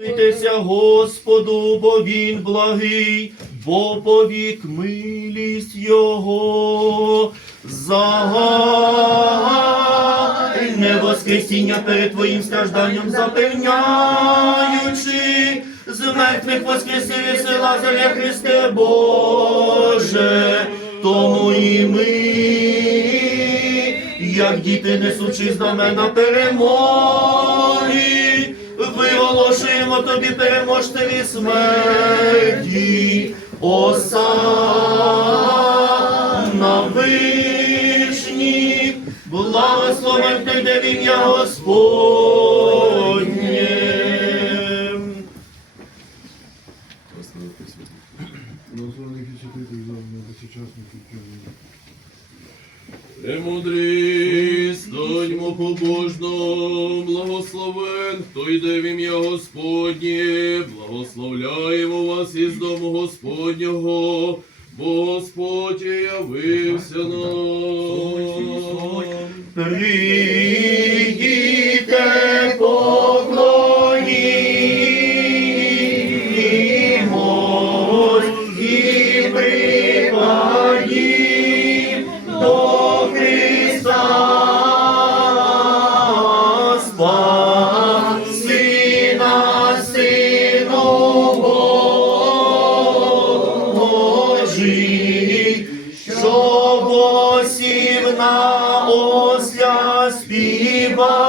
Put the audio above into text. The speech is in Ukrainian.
Молитеся Господу, бо Він благий, бо повік милість Його. Загальне воскресіння перед Твоїм стражданням запевняючи, з мертвих воскресив Лазаря Христе Боже, тому і ми, як діти несучи знамена перемоги, виголошуємо тобі переможцеві смерті, осанна вишні, благословен ти, де в ім'я Господнє. І святих екзаменів та сучасників п'яних. Премудрий, станьмо побожно, благословен, хто йде в ім'я Господнє, благословляємо вас із дому Господнього, бо Господь явився нам. осля співа.